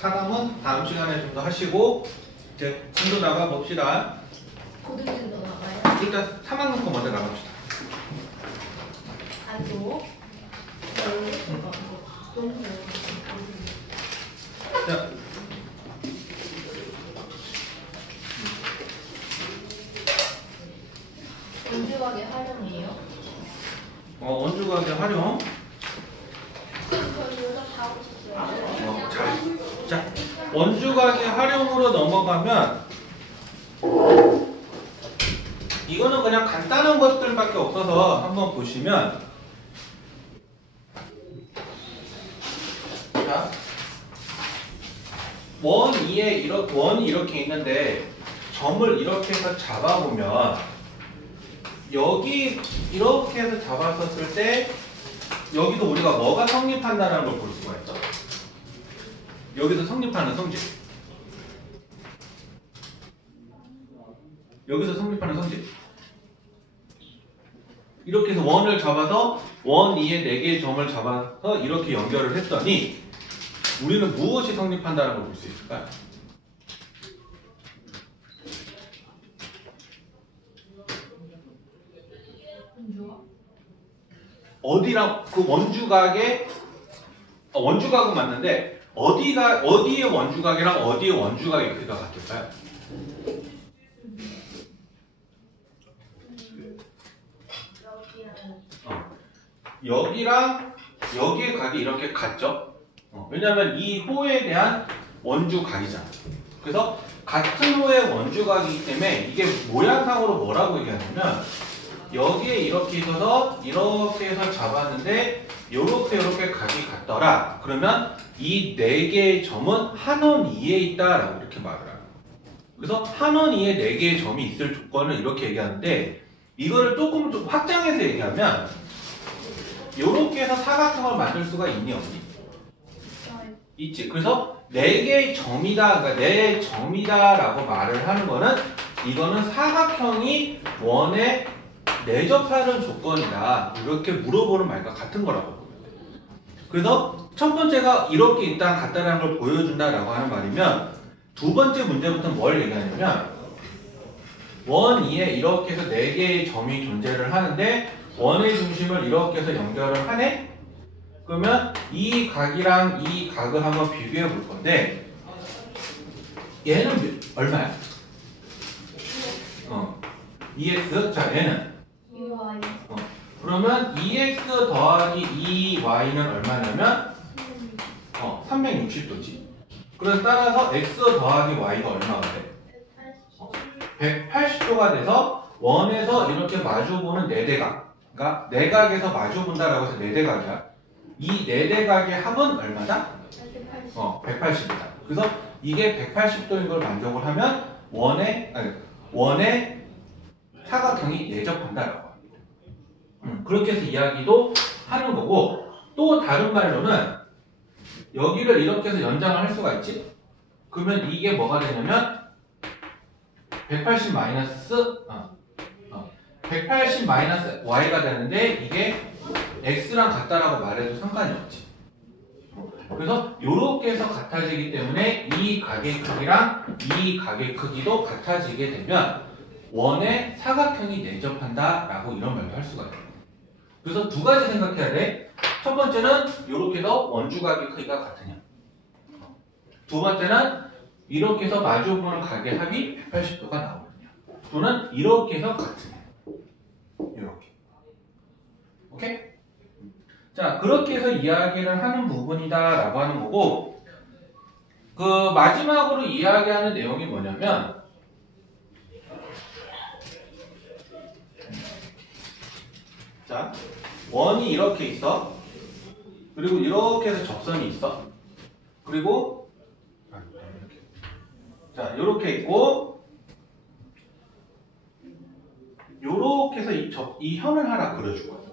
사감은 다음 시간에 좀 더 하시고 이제 진도 나가 봅시다. 고등진도 나가요? 일단 3학년 거 먼저 나갑시다. 아니요. 자, 원주각의 활용이에요? 원주각의 활용. 저희가 다 붙였어요. 자, 원주각의 활용으로 넘어가면 이거는 그냥 간단한 것들밖에 없어서 한번 보시면 자, 원 2에 원이 이렇게 있는데 점을 이렇게 해서 잡아보면 여기 이렇게 해서 잡았었을 때 여기도 우리가 뭐가 성립한다는 걸 볼 수가 있죠. 여기서 성립하는 성질. 여기서 성립하는 성질. 이렇게 해서 원을 잡아서 원 2에 4개의 점을 잡아서 이렇게 연결을 했더니 우리는 무엇이 성립한다는 걸 볼 수 있을까요? 어디랑 그 원주각의 원주각은 맞는데 어디의 원주각이랑 어디의 원주각의 크기가 같을까요? 여기랑 여기의 각이 이렇게 같죠? 왜냐하면 이 호에 대한 원주각이잖아. 그래서 같은 호의 원주각이기 때문에 이게 모양상으로 뭐라고 얘기하냐면 여기에 이렇게 있어서 이렇게 해서 잡았는데 요렇게 각이 같더라. 그러면 이 4개의 점은 한원 이에 있다라고 이렇게 말을 해요. 그래서 한원 이에 4개의 점이 있을 조건을 이렇게 얘기하는데 이거를 조금 좀 확장해서 얘기하면 요렇게 해서 사각형을 만들 수가 있니 없니? 있지. 그래서 4개의 점이다, 그러니까 4점이다라고 말을 하는 거는 이거는 사각형이 원에 내접하는 조건이다. 이렇게 물어보는 말과 같은 거라고 보면 돼. 그래서 첫 번째가 이렇게 일단 같다라는 걸 보여준다라고 하는 말이면 두 번째 문제부터는 뭘 얘기하냐면 원 2에 이렇게 해서 4개의 점이 존재를 하는데 원의 중심을 이렇게 해서 연결을 하네? 그러면 이 각이랑 이 각을 한번 비교해 볼 건데 얘는 얼마야? 2x, 자 얘는? 2y. 그러면 2x 더하기 2y는 얼마냐면 360도지. 그래서 따라서 x 더하기 y가 얼마가 돼? 180도가 돼서 원에서 이렇게 마주보는 네대각, 그러니까 내각에서 마주본다라고 해서 네대각이야. 이 네대각의 합은 얼마다? 180이다. 그래서 이게 180도인 걸 만족을 하면 원의 사각형이 내접한다라고 합니다. 그렇게 해서 이야기도 하는 거고 또 다른 말로는 여기를 이렇게 해서 연장을 할 수가 있지? 그러면 이게 뭐가 되냐면 180 마이너스 180 마이너스 y가 되는데 이게 x랑 같다라고 말해도 상관이 없지. 그래서 이렇게 해서 같아지기 때문에 이 각의 크기랑 이 각의 크기도 같아지게 되면 원의 사각형이 내접한다라고 이런 말도 할 수가 있어요. 그래서 두 가지 생각해야 돼. 첫 번째는 이렇게 해서 원주각의 크기가 같으냐. 두 번째는 이렇게 해서 마주보는 각의 합이 180도가 나오느냐. 또는 이렇게 해서 같으냐. 이렇게. 오케이? 자, 그렇게 해서 이야기를 하는 부분이다라고 하는 거고 그 마지막으로 이야기하는 내용이 뭐냐면 자, 원이 이렇게 있어. 그리고 이렇게 해서 접선이 있어. 그리고 자, 이렇게 있고 이렇게 해서 이 현을 하나 그려주거든.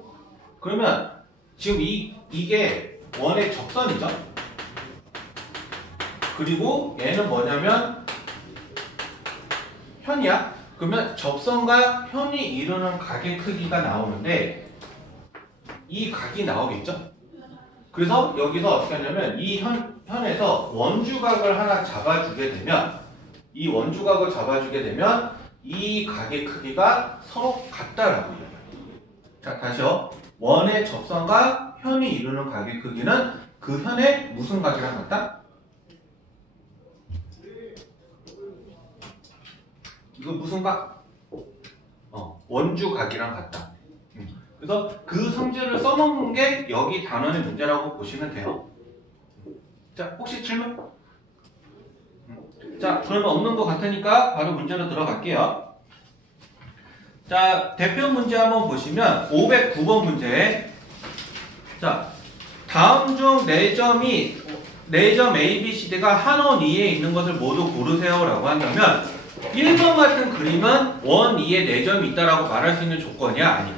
그러면 지금 이게 원의 접선이죠. 그리고 얘는 뭐냐면 현이야. 그러면 접선과 현이 이루는 각의 크기가 나오는데 이 각이 나오겠죠? 그래서 여기서 어떻게 하냐면 이 현에서 원주각을 하나 잡아주게 되면 이 원주각을 잡아주게 되면 이 각의 크기가 서로 같다라고 얘기해요. 자, 다시요. 원의 접선과 현이 이루는 각의 크기는 그 현의 무슨 각이랑 같다? 이거 무슨 각? 원주각이랑 같다. 그래서 그 성질을 써먹는 게 여기 단원의 문제라고 보시면 돼요. 자, 혹시 질문? 자, 그러면 없는 것 같으니까 바로 문제로 들어갈게요. 자, 대표 문제 한번 보시면 509번 문제. 자, 다음 중 4점 A, B, C, D가 한원 2에 있는 것을 모두 고르세요 라고 한다면 1번 같은 그림은 원 2에 4점이 있다라고 말할 수 있는 조건이야? 아니야?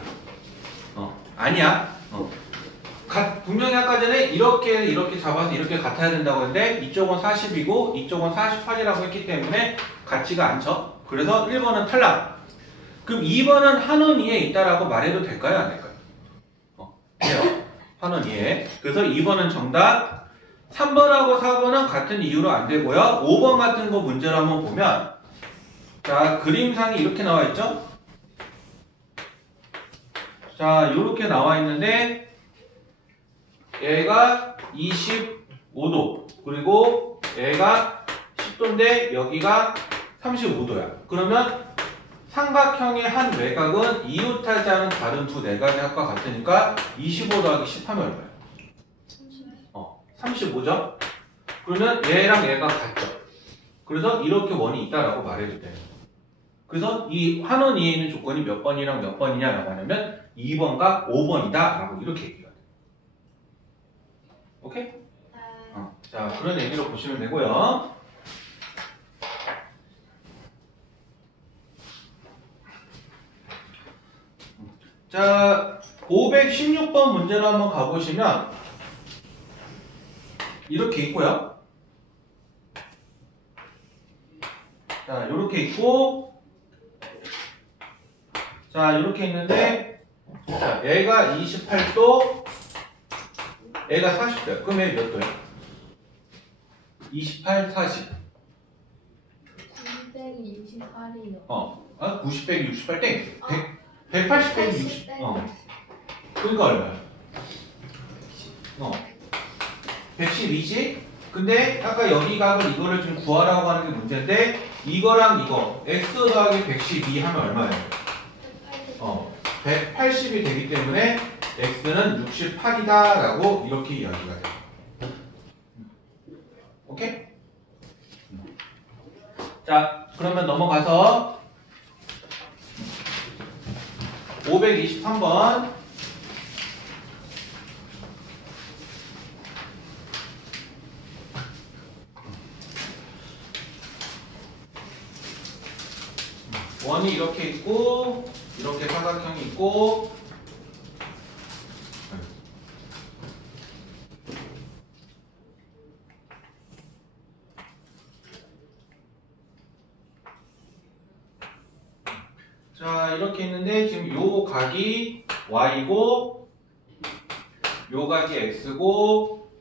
아니야. 분명히 아까 전에 이렇게 잡아서 이렇게 같아야 된다고 했는데 이쪽은 40이고 이쪽은 48이라고 했기 때문에 같지가 않죠. 그래서 1번은 탈락. 그럼 2번은 한원 2에 있다라고 말해도 될까요? 안 될까요? 돼요. 한원 2에. 그래서 2번은 정답. 3번하고 4번은 같은 이유로 안 되고요. 5번 같은 거 문제로 한번 보면 자, 그림상이 이렇게 나와 있죠? 자, 이렇게 나와 있는데 얘가 25도 그리고 얘가 10도인데 여기가 35도야. 그러면 삼각형의 한 외곽은 이웃하지 않은 다른 두 내각의 합과 같으니까 25 더하기 10 하면 얼마야? 35죠? 그러면 얘랑 얘가 같죠? 그래서 이렇게 원이 있다라고 말해도 돼요. 그래서 이 한원 2에 있는 조건이 몇 번이랑 몇 번이냐라고 하냐면 2번과 5번이다 라고 이렇게 얘기해요. 오케이? 자, 그런 얘기로 보시면 되고요. 자, 516번 문제로 한번 가보시면 이렇게 있고요. 자, 이렇게 있고 자, 이렇게 있는데 자, 얘가 28도 얘가 40도야. 그럼 얘 몇 도야? 28, 40 90 빼기 68이요. 90 빼기 68 땡. 180 빼기 60 그러니까 얼마야? 112지? 근데 아까 여기 각을 이거를 좀 구하라고 하는 게 문제인데 이거랑 이거 x 더하기 112 하면 얼마예요? 180이 되기 때문에 x는 68이다 라고 이렇게 이야기가 돼요. 오케이? 자, 그러면 넘어가서 523번 원이 이렇게 있고 이렇게 사각형이 있고 자, 이렇게 있는데 지금 요 각이 y고 요 각이 x고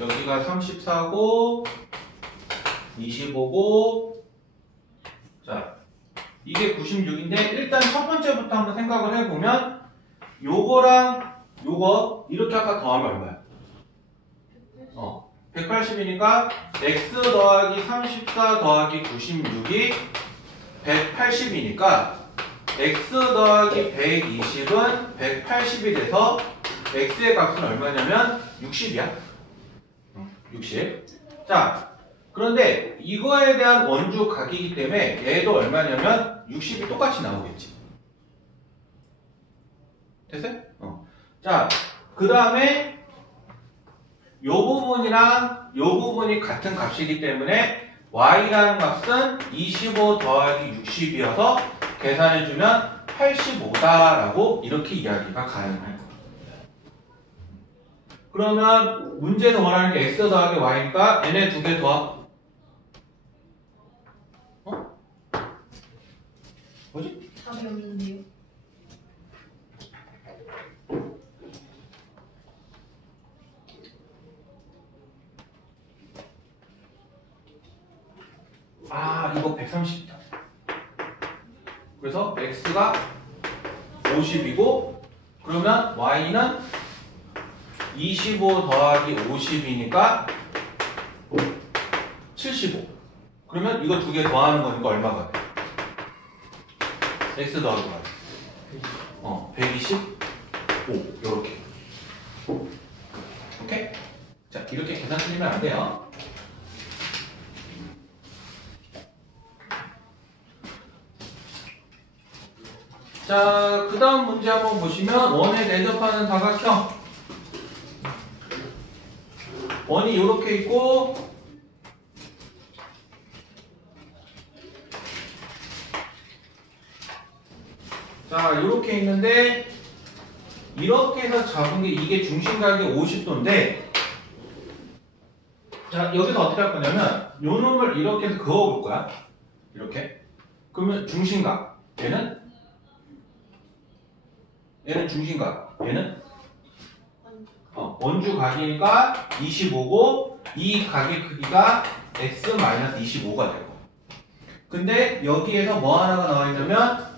여기가 34고 25고 자, 이게 96인데 일단 첫 번째부터 한번 생각을 해보면 요거랑 요거 이렇게 아까 더하면 얼마야? 180이니까 x 더하기 34 더하기 96이 180이니까 x 더하기 120은 180이 돼서 x의 값은 얼마냐면 60이야. 60. 자, 그런데 이거에 대한 원주 각이기 때문에 얘도 얼마냐면 60이 똑같이 나오겠지. 됐어요? 자, 그 다음에 요 부분이랑 요 부분이 같은 값이기 때문에 y라는 값은 25 더하기 60이어서 계산해주면 85다라고 이렇게 이야기가 가능할 거예요. 그러면 문제에서 원하는 게 x 더하기 y니까 얘네 두 개 더하 뭐지? 답이 없는데요. 이거 130이다. 그래서 x가 50이고 그러면 y는 25 더하기 50이니까 75. 그러면 이거 두 개 더하는 거니까 얼마가 돼? x 더하기 y. 125. 요렇게. 오케이? 자, 이렇게 계산 틀리면 안 돼요. 자, 그 다음 문제 한번 보시면 원에 내접하는 다각형. 원이 이렇게 있고 자, 이렇게 있는데 이렇게 해서 잡은 게 이게 중심각이 50도인데 자, 여기서 어떻게 할 거냐면 요 놈을 이렇게 해서 그어볼 거야. 이렇게. 그러면 중심각. 얘는 중심각. 얘는 원주각이니까 25고 이 각의 크기가 x-25가 되고 근데 여기에서 뭐 하나가 나와 있냐면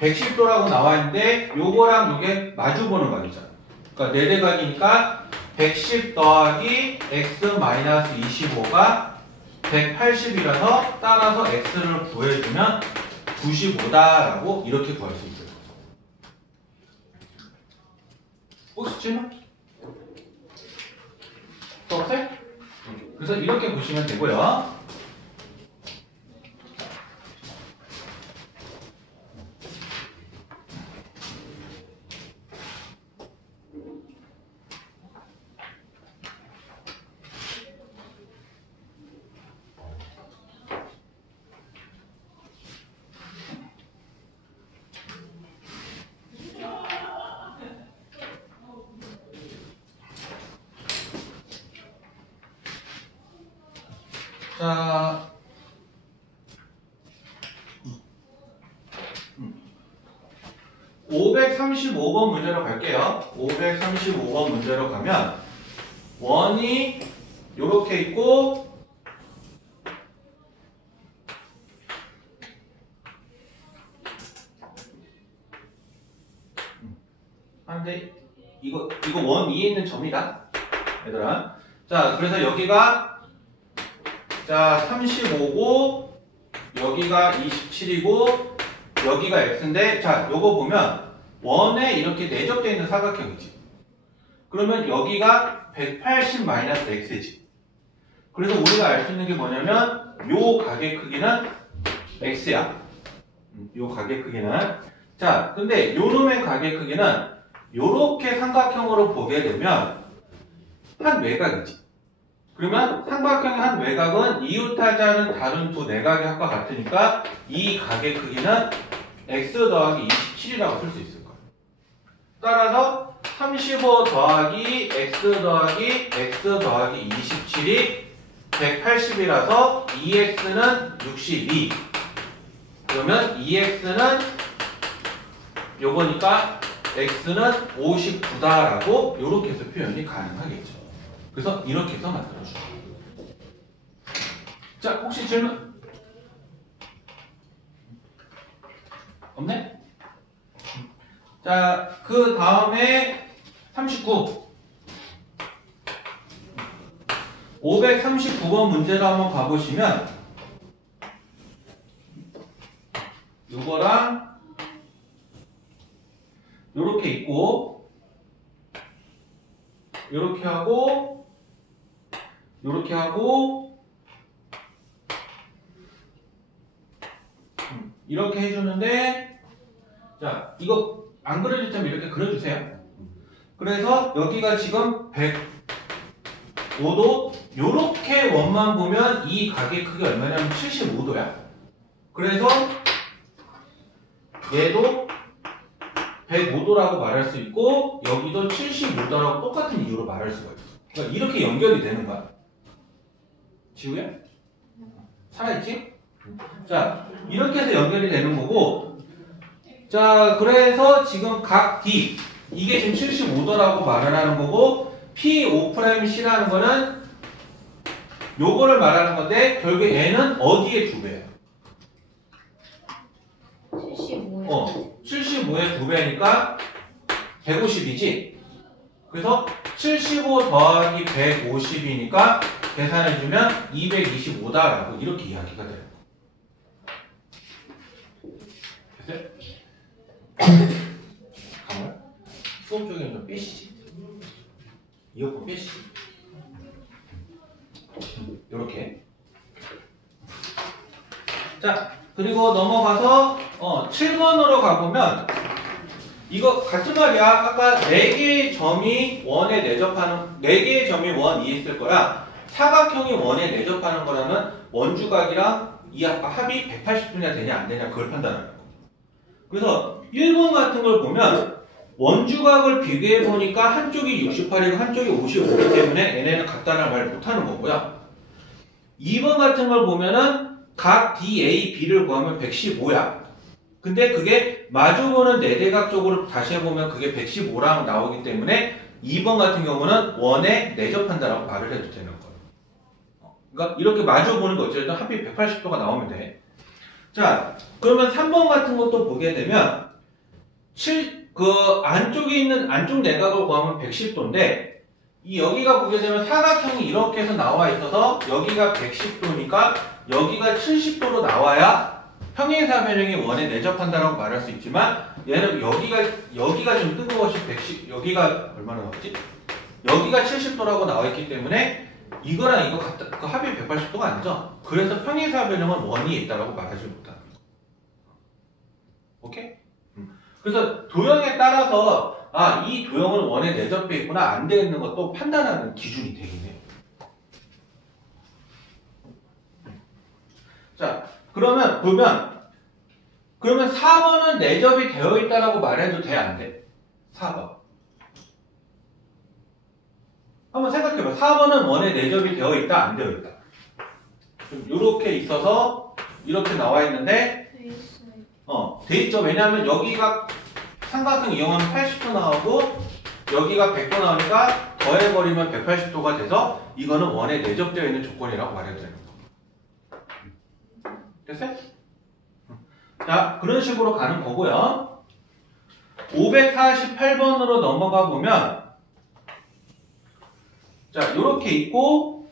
110도라고 나와 있는데 요거랑 요게 마주보는 각이잖아. 그러니까 4대각이니까 110 더하기 x-25가 180이라서 따라서 x를 구해주면 95다라고 이렇게 구할 수 있어요. 혹시 질문? 또 없어요? 그래서 이렇게 보시면 되고요. 자, 535번 문제로 갈게요. 535번 문제로 가면 원이 이렇게 있고 근데 이거 원 위에 있는 점이다 얘들아. 자, 그래서 여기가 자 35고 여기가 27이고 여기가 x인데 자 요거 보면 원에 이렇게 내접되어 있는 사각형이지. 그러면 여기가 180-x지. 그래서 우리가 알 수 있는 게 뭐냐면 요 각의 크기는 x야. 요 각의 크기는 자 근데 요 놈의 각의 크기는 요렇게 삼각형으로 보게 되면 한 외곽이지. 그러면 삼각형의 한 외곽은 이웃하지 않은 다른 두 내각의 합과 같으니까 이 각의 크기는 x 더하기 27이라고 쓸 수 있을 거예요. 따라서 35 더하기 x 더하기 x 더하기 27이 180이라서 2x는 62. 그러면 2x는 요거니까 x는 59다라고 이렇게 해서 표현이 가능하겠죠. 그래서 이렇게 해서 만들어주고. 자, 혹시 질문? 없네? 자, 그 다음에 39. 539번 문제로 한번 가보시면 요거랑 요렇게 있고 요렇게 하고 요렇게 하고 이렇게 해주는데 자 이거 안 그려질 점 이렇게 그려주세요. 그래서 여기가 지금 105도 요렇게 원만 보면 이 각의 크기 얼마냐면 75도야. 그래서 얘도 105도라고 말할 수 있고 여기도 75도라고 똑같은 이유로 말할 수가 있어. 그러니까 이렇게 연결이 되는 거야. 지우야? 살아있지? 자, 이렇게 해서 연결이 되는 거고 자, 그래서 지금 각 D 이게 지금 75도라고 말을 하는 거고 P5'C라는 거는 요거를 말하는 건데 결국에 n은 어디의 2배예요? 75요. 75의 2배니까 150이지? 그래서 75 더하기 150이니까 계산해주면 225다라고 이렇게 이야기가 돼요. 됐어요? 가만. 수업 중에 좀 빼시지. 이어폰 빼시지. 요렇게. 자, 그리고 넘어가서 7번으로 가보면 이거 같은 말이야. 아까 4개의 점이 원에 내접하는 4개의 점이 원 2에 있을 거라 사각형이 원에 내접하는 거라면 원주각이랑 이 합이 180도냐 되냐 안 되냐 그걸 판단하는 거. 그래서 1번 같은 걸 보면 원주각을 비교해 보니까 한쪽이 68이고 한쪽이 55이기 때문에 얘네는 같다는 말 못하는 거고요. 2번 같은 걸 보면은 각 DAB를 구하면 115야. 근데 그게 마주보는 내대각 쪽으로 다시 해보면 그게 115랑 나오기 때문에 2번 같은 경우는 원에 내접한다라고 말을 해도 되는 거예요. 그러니까 이렇게 마주보는 거 어쨌든 합이 180도가 나오면 돼. 자, 그러면 3번 같은 것도 보게 되면 그 안쪽에 있는 안쪽 내각을 구하면 110도인데 여기가 보게 되면 사각형이 이렇게 해서 나와 있어서 여기가 110도니까 여기가 70도로 나와야 평행사변형이 원에 내접한다라고 말할 수 있지만 얘는 여기가 좀 뜬금없이 110 여기가 얼마나 나왔지? 여기가 70도라고 나와 있기 때문에 이거랑 이거 같다 그 합이 180도가 아니죠. 그래서 평행사변형은 원이 있다라고 말하지 못합니다. 오케이? 그래서 도형에 따라서 이 도형은 원에 내접해 있구나 안 되어 있는 것도 판단하는 기준이 되긴 해요. 자, 그러면 보면 그러면 4번은 내접이 되어 있다라고 말해도 돼 안 돼? 4번. 한번 생각해봐. 4번은 원에 내접이 되어 있다 안 되어 있다. 이렇게 있어서 이렇게 나와 있는데 돼 있죠. 왜냐하면 여기가 삼각형 이용하면 80도 나오고 여기가 100도 나오니까 더해버리면 180도가 돼서 이거는 원에 내접되어 있는 조건이라고 말해도 되는 거. 됐어요? 자, 그런 식으로 가는 거고요. 548번으로 넘어가 보면 자, 이렇게 있고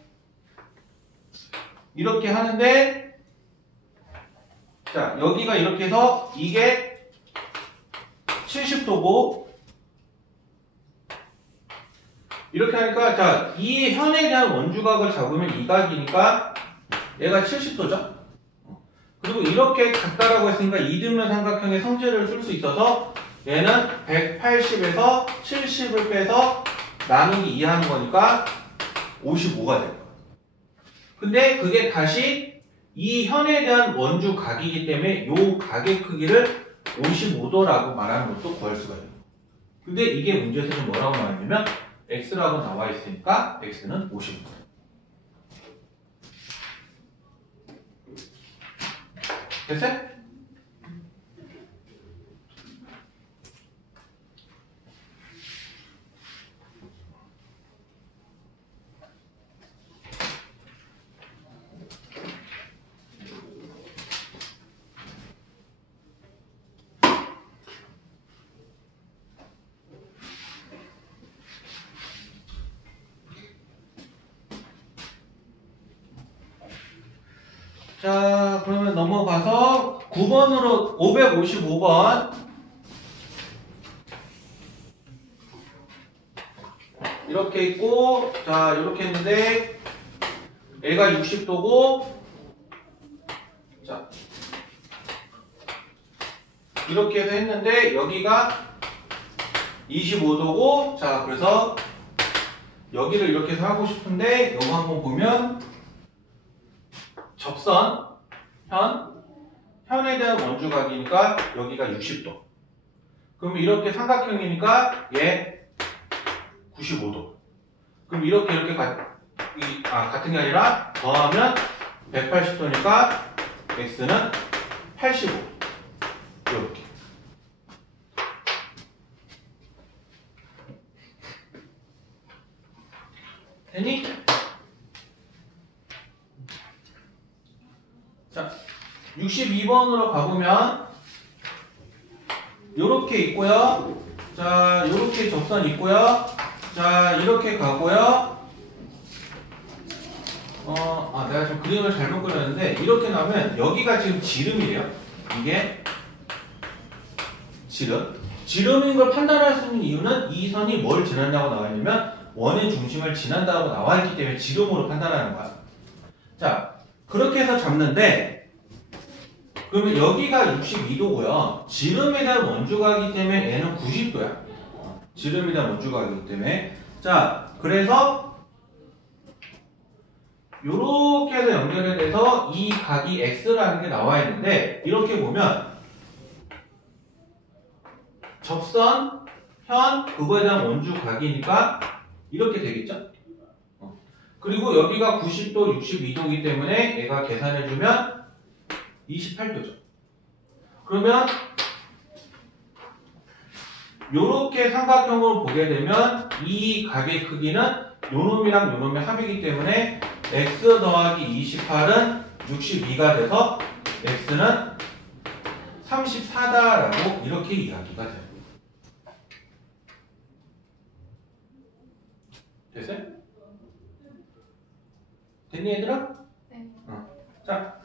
이렇게 하는데 자, 여기가 이렇게 해서 이게 70도고 이렇게 하니까 자, 이 현에 대한 원주각을 잡으면 이 각이니까 얘가 70도죠. 그리고 이렇게 같다라고 했으니까 이등변 삼각형의 성질을 쓸 수 있어서 얘는 180에서 70을 빼서 나누기 2 하는 거니까 55가 될 거예요. 근데 그게 다시 이 현에 대한 원주각이기 때문에 이 각의 크기를 55도라고 말하는 것도 구할 수가 있어요. 근데 이게 문제에서는 뭐라고 나왔냐면 x라고 나와 있으니까 x는 55도. 됐어요? 자, 그러면 넘어가서 9번으로 555번 이렇게 있고 자, 이렇게 했는데 얘가 60도고 자, 이렇게 해서 했는데 여기가 25도고 자, 그래서 여기를 이렇게 해서 하고 싶은데 이거 한번 보면 접선 현에 대한 원주각이니까 여기가 60도. 그럼 이렇게 삼각형이니까 얘 95도. 그럼 이렇게 같은 게 아니라 더하면 180도니까 x는 85. 이렇게. 됐니? 62번으로 가보면 요렇게 있고요. 자, 요렇게 접선 있고요. 자, 이렇게 가고요. 내가 좀 그림을 잘못 그렸는데 이렇게 나오면 여기가 지금 지름이래요. 이게 지름. 지름인 걸 판단할 수 있는 이유는 이 선이 뭘 지난다고 나와 있냐면 원의 중심을 지난다고 나와 있기 때문에 지름으로 판단하는 거야. 자, 그렇게 해서 잡는데 그러면 여기가 62도고요. 지름에 대한 원주각이기 때문에 얘는 90도야. 지름에 대한 원주각이기 때문에. 자, 그래서 요렇게 해서 연결이 돼서 이 각이 x라는 게 나와 있는데 이렇게 보면 접선, 현, 그거에 대한 원주각이니까 이렇게 되겠죠? 그리고 여기가 90도, 62도이기 때문에 얘가 계산해주면 28도죠. 그러면 요렇게 삼각형으로 보게 되면 이 각의 크기는 요놈이랑 요놈의 합이기 때문에 x 더하기 28은 62가 돼서 x는 34다라고 이렇게 이야기가 돼요. 됐어요? 됐니 얘들아? 네. 자,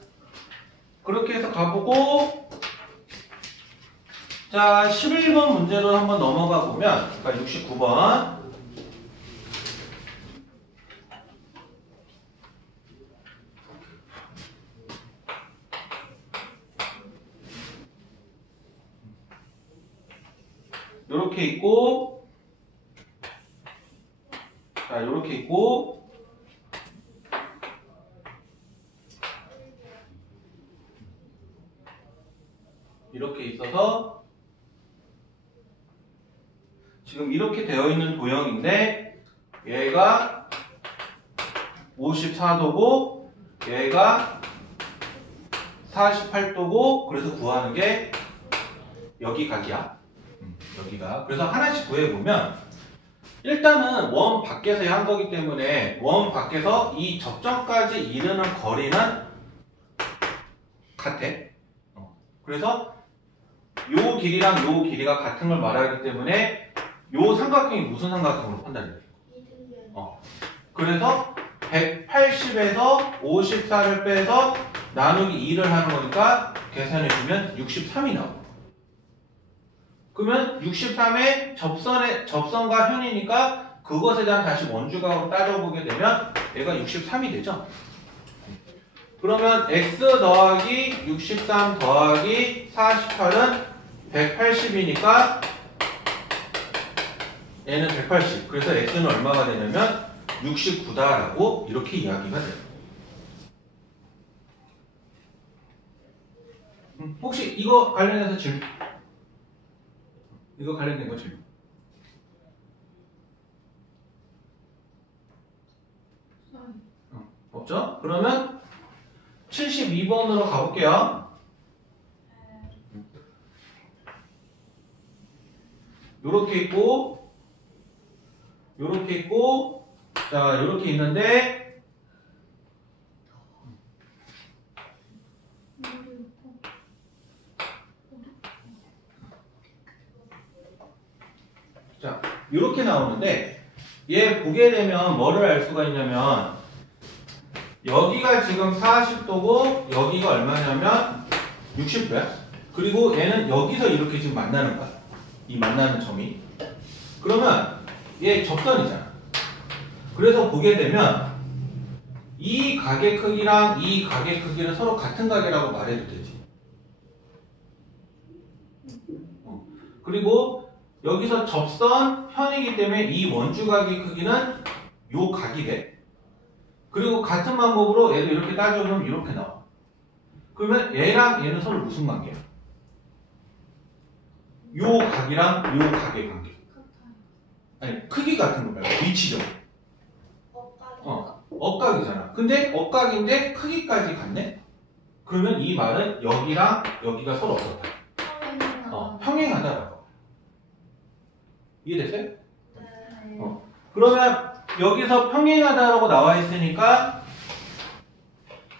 그렇게 해서 가보고 자, 11번 문제로 한번 넘어가 보면 그러니까 69번 요렇게 있고 자, 요렇게 있고 이렇게 있어서 지금 이렇게 되어 있는 도형인데 얘가 54도고 얘가 48도고 그래서 구하는 게 여기 각이야. 여기가. 그래서 하나씩 구해보면 일단은 원 밖에서 한 거기 때문에 원 밖에서 이 접점까지 이르는 거리는 같아. 그래서 요 길이랑 요 길이가 같은 걸 말하기 때문에 요 삼각형이 무슨 삼각형으로 판단이 돼? 그래서 180에서 54를 빼서 나누기 2를 하는 거니까 계산해주면 63이 나오고 그러면 63의 접선과 현이니까 그것에 대한 다시 원주각으로 따져보게 되면 얘가 63이 되죠. 그러면 x 더하기 63 더하기 48은 180이니까 얘는 180. 그래서 x는 얼마가 되냐면 69다라고 이렇게 이야기가 돼요. 혹시 이거 관련해서 질문? 이거 관련된 거 질문? 없죠? 그러면 72번으로 가볼게요. 요렇게 있고 요렇게 있고 자 요렇게 있는데 자 요렇게 나오는데 얘 보게 되면 뭐를 알 수가 있냐면 여기가 지금 40도고 여기가 얼마냐면 60도야. 그리고 얘는 여기서 이렇게 지금 만나는 거야. 이 만나는 점이. 그러면 얘 접선이잖아. 그래서 보게 되면 이 각의 크기랑 이 각의 크기는 서로 같은 각이라고 말해도 되지. 그리고 여기서 접선 현이기 때문에 이 원주각의 크기는 요 각이 돼. 그리고 같은 방법으로 얘도 이렇게 따져보면 이렇게 나와. 그러면 얘랑 얘는 서로 무슨 관계야? 요 각이랑 요 각의 관계. 아니 크기 같은 거 말고 위치적. 억각이잖아. 근데 억각인데 크기까지 같네? 그러면 이 말은 여기랑 여기가 서로 어떻다? 평행하다라고. 이해됐어요? 네. 그러면 여기서 평행하다라고 나와 있으니까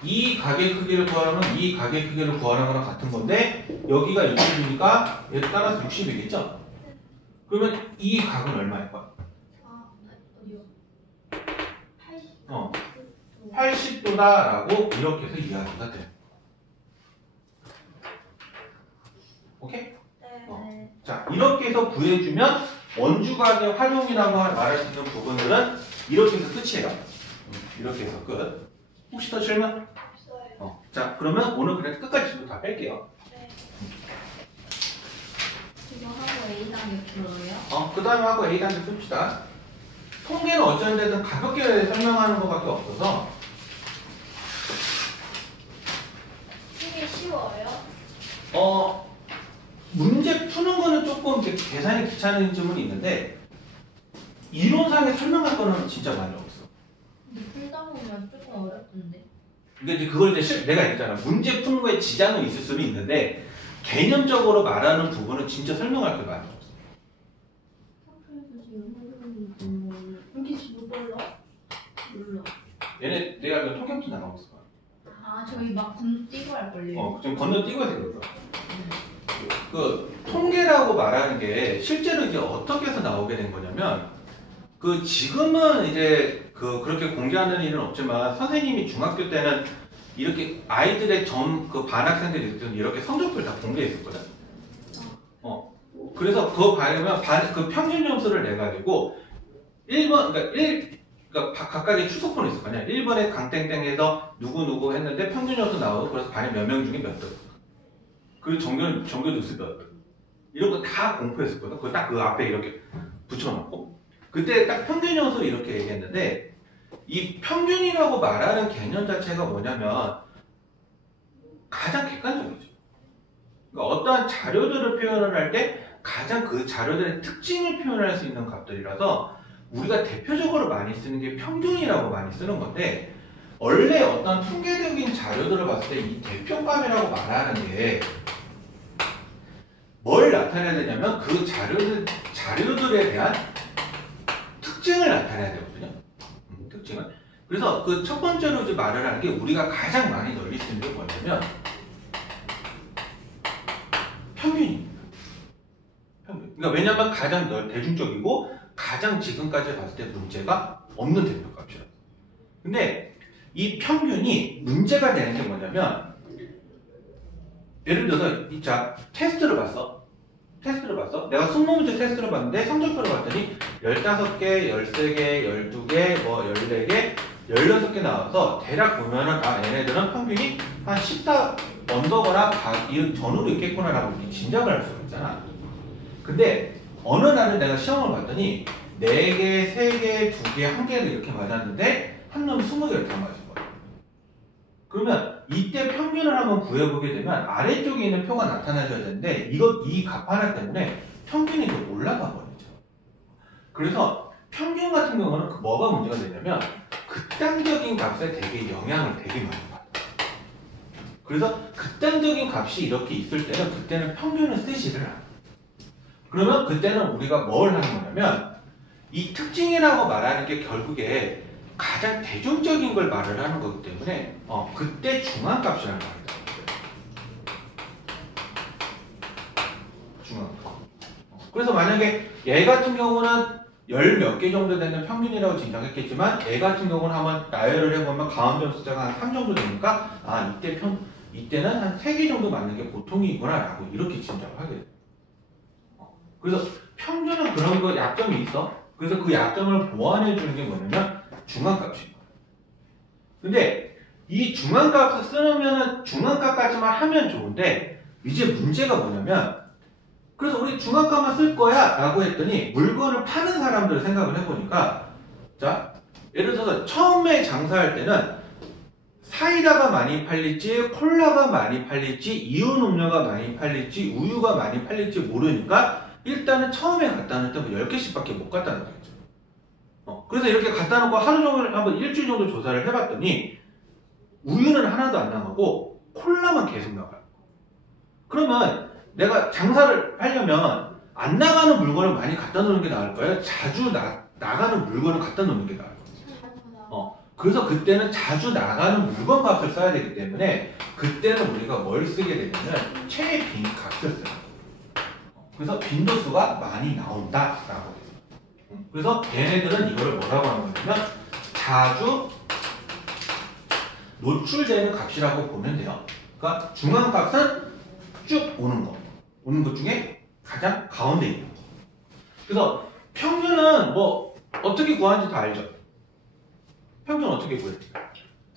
이 가게 크기를 구하려면 이 가게 크기를 구하는 거랑 같은 건데 여기가 60이니까 얘 따라서 60이겠죠? 그러면 이 각은 얼마일 거야? 아, 어디요? 80. 어. 80도다라고 이렇게 해서 이해하기가 돼. 오케이? 네. 자, 이렇게 해서 구해주면 원주각의 활용이라고 말할 수 있는 부분들은 이렇게 해서 끝이에요. 이렇게 해서 끝. 혹시 더 질문? 없어요. 자, 그러면 오늘 그냥 끝까지 질문 다 뺄게요. 네. 이거 하고 A당 옆으로요? 그 다음에 하고 A단계 씁시다. 통계는 어쩐 데든 가볍게 설명하는 것밖에 없어서 이게 쉬워요? 문제 푸는 거는 조금 이렇게 계산이 귀찮은 점은 있는데 이론상에 설명할 거는 진짜 많이 없어. 근데 풀다 보면 조금 어렵던데. 근데 이제 그걸 이제 내가 했잖아. 문제 푸는 거에 지장은 있을 수는 있는데 개념적으로 말하는 부분은 진짜 설명할 게 많이 없어. 학교에서 지금 이렇게 지도 몰라? 몰라. 얘네 내가 그 통계부터 나가고 있을 거야. 아, 저희 막 건너뛰고 할걸요? 좀 건너뛰고 해서 그랬어. 그 통계라고 말하는 게 실제로 이제 어떻게 해서 나오게 된 거냐면 그 지금은 이제 그렇게 공개하는 일은 없지만 선생님이 중학교 때는 이렇게 아이들의 그 반 학생들이 이렇게 성적표를 다 공개했었거든. 그래서 그거 봐야면 그 평균 점수를 내 가지고 1번 그러니까 각각의 추석번호 있을 거 아니야. 1번에 강땡땡에서 누구 했는데 평균 점수 나오고 그래서 반에 몇 명 중에 몇 등. 그리고 정규 누수 몇 등. 이런 거 다 공표했었거든. 그거 딱 그 앞에 이렇게 붙여놓고 그때 딱 평균 점수 이렇게 얘기했는데 이 평균이라고 말하는 개념 자체가 뭐냐면 가장 객관적이죠. 그러니까 어떠한 자료들을 표현을 할 때 가장 그 자료들의 특징을 표현할 수 있는 값들이라서 우리가 대표적으로 많이 쓰는 게 평균이라고 많이 쓰는 건데 원래 어떤 통계적인 자료들을 봤을 때 이 대표값이라고 말하는 게 뭘 나타내야 되냐면 그 자료들에 대한 특징을 나타내야 되거든요. 특징을. 그래서 그 첫 번째로 이제 말을 하는 게 우리가 가장 많이 널리 쓰는 게 뭐냐면 평균입니다. 평균. 그러니까 왜냐면 가장 대중적이고 가장 지금까지 봤을 때 문제가 없는 대표값이라. 근데 이 평균이 문제가 되는 게 뭐냐면 예를 들어서 자 테스트를 봤어. 내가 숙모문제 테스트를 봤는데 성적표를 봤더니 15개, 13개, 12개, 뭐 14개, 16개 나와서 대략 보면은 얘네들은 평균이 한 14 언더거나 이 전후로 있겠구나라고 짐작을 할 수가 있잖아. 근데 어느 날은 내가 시험을 봤더니 4개, 3개, 2개, 1개를 이렇게 맞았는데 한 놈이 20개를 다 맞은 거야. 그러면 이때 평균을 한번 구해보게 되면 아래쪽에 있는 표가 나타나줘야 되는데 이 값 하나 때문에 평균이 좀 올라가 버리죠. 그래서 평균 같은 경우는 뭐가 문제가 되냐면 극단적인 값에 되게 영향을 되게 많이 받아요. 그래서 극단적인 값이 이렇게 있을 때는 그때는 평균을 쓰지를 않아요. 그러면 그때는 우리가 뭘 하는 거냐면 이 특징이라고 말하는 게 결국에 가장 대중적인 걸 말을 하는 거기 때문에 그때 중앙값이라는 말이다. 중앙값. 그래서 만약에 얘 같은 경우는 10몇 개 정도 되는 평균이라고 짐작했겠지만 얘 같은 경우는 한번 나열을 해보면 가운데 숫자가 한 3 정도 되니까 이때는 한 3개 정도 맞는 게 보통이구나 라고 이렇게 짐작을 하게 돼요. 그래서 평균은 그런 거 약점이 있어. 그래서 그 약점을 보완해 주는 게 뭐냐면 중앙값입니다. 근데 이 중앙값을 쓰면 중앙값까지만 하면 좋은데 이제 문제가 뭐냐면 그래서 우리 중앙값만 쓸 거야 라고 했더니 물건을 파는 사람들 생각을 해보니까 자 예를 들어서 처음에 장사할 때는 사이다가 많이 팔릴지 콜라가 많이 팔릴지 이온 음료가 많이 팔릴지 우유가 많이 팔릴지 모르니까 일단은 처음에 갖다 놓을 때 10개씩밖에 못 갖다 놓겠죠. 그래서 이렇게 갖다 놓고 하루 종일 한번 일주일 정도 조사를 해봤더니 우유는 하나도 안 나가고 콜라만 계속 나가요. 그러면 내가 장사를 하려면 안 나가는 물건을 많이 갖다 놓는 게 나을까요? 자주 나가는 물건을 갖다 놓는 게 나을까요? 그래서 그때는 자주 나가는 물건 값을 써야 되기 때문에 그때는 우리가 뭘 쓰게 되냐면 최빈 값을 써요. 그래서 빈도수가 많이 나온다라고 해요. 그래서 얘네들은 이거를 뭐라고 하는 거냐면 자주 노출되는 값이라고 보면 돼요. 그러니까 중앙값은 쭉 오는 것 중에 가장 가운데 있는 거. 그래서 평균은 뭐 어떻게 구하는지 다 알죠? 평균 어떻게 구해요?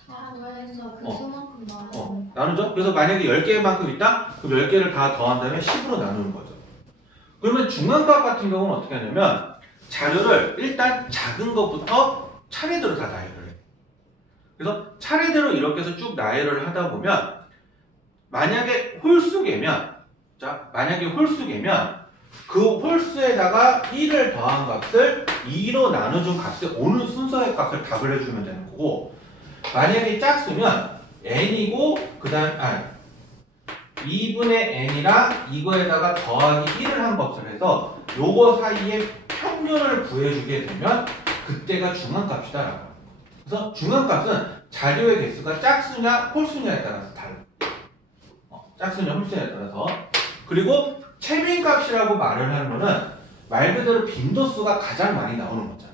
다 더해서 그 수만큼 나와요. 나누죠? 그래서 만약에 10개만큼 있다? 그럼 10개를 다 더한 다음에 10으로 나누는 거죠. 그러면 중앙값 같은 경우는 어떻게 하냐면 자료를 일단 작은 것부터 차례대로 다 나열을 해요. 그래서 차례대로 이렇게 해서 쭉 나열을 하다 보면 만약에 홀수개면 그 홀수에다가 1을 더한 값을 2로 나눠준 값에 오는 순서의 값을 답을 해주면 되는 거고, 만약에 짝수면 n이고 그 다음 2분의 n이랑 이거에다가 더하기 1을 한 값을 해서 요거 사이에 평균을 구해주게 되면 그때가 중앙값이다라고 합니다. 그래서 중앙값은 자료의 개수가 짝수냐 홀수냐에 따라서 달라요. 짝수냐 홀수냐에 따라서. 그리고 최빈값이라고 말을 하는 거는 말 그대로 빈도수가 가장 많이 나오는 거잖아.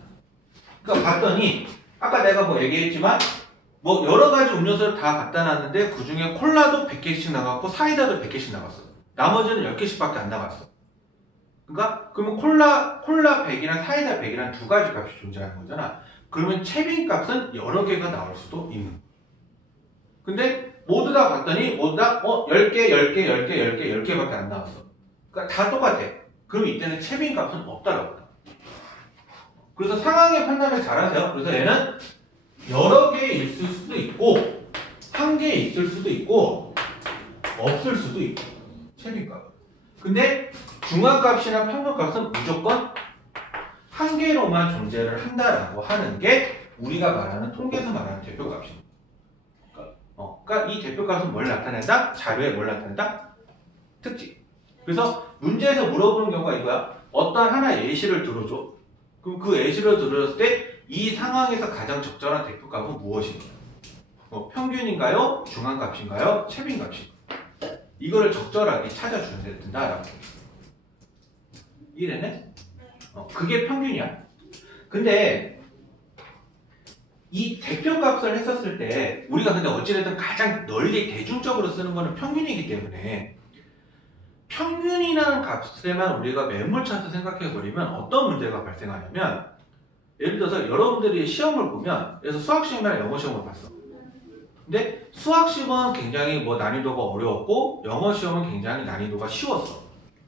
그러니까 봤더니 아까 내가 뭐 얘기했지만 뭐 여러 가지 음료수를 다 갖다 놨는데 그 중에 콜라도 100개씩 나갔고 사이다도 100개씩 나갔어. 나머지는 10개씩밖에 안 나갔어. 그러니까 그러면 콜라 100이랑 사이다 100이랑 두 가지 값이 존재하는 거잖아. 그러면 최빈값은 여러 개가 나올 수도 있는 거야. 근데 모두 다 봤더니 모두 다 10개밖에 안 나왔어. 그러니까 다 똑같아. 그럼 이때는 최빈값은 없다라고 한다. 그래서 상황의 판단을 잘 하세요. 그래서 얘는 여러 개 있을 수도 있고 한 개 있을 수도 있고 없을 수도 있고 최빈값. 근데 중앙값이나 평균값은 무조건 한 개로만 존재를 한다라고 하는 게 우리가 말하는 통계에서 말하는 대표값입니다. 그러니까 이 대표값은 뭘 나타낸다? 자료에 뭘 나타낸다? 특징. 그래서 문제에서 물어보는 경우가 이거야. 어떤 하나 예시를 들어줘. 그럼 그 예시를 들어줬을 때 이 상황에서 가장 적절한 대표값은 무엇인가요? 평균인가요? 중앙값인가요? 최빈값인가요? 이거를 적절하게 찾아줘야 된다라고. 이해됐네? 그게 평균이야. 근데 이 대표값을 했었을 때 우리가 근데 어찌됐든 가장 널리 대중적으로 쓰는 거는 평균이기 때문에 평균이라는 값에만 우리가 매몰차서 생각해버리면 어떤 문제가 발생하냐면, 예를 들어서 여러분들이 시험을 보면, 그래서 수학시험이나 영어시험을 봤어. 근데 수학시험은 굉장히 난이도가 어려웠고 영어시험은 굉장히 난이도가 쉬웠어.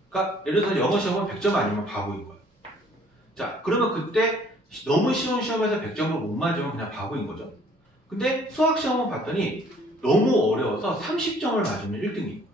그러니까 예를 들어서 영어시험은 100점 아니면 바보인 거야. 자, 그러면 그때 너무 쉬운 시험에서 100점을 못 맞으면 그냥 바보인 거죠. 근데 수학시험은 봤더니 너무 어려워서 30점을 맞으면 1등이고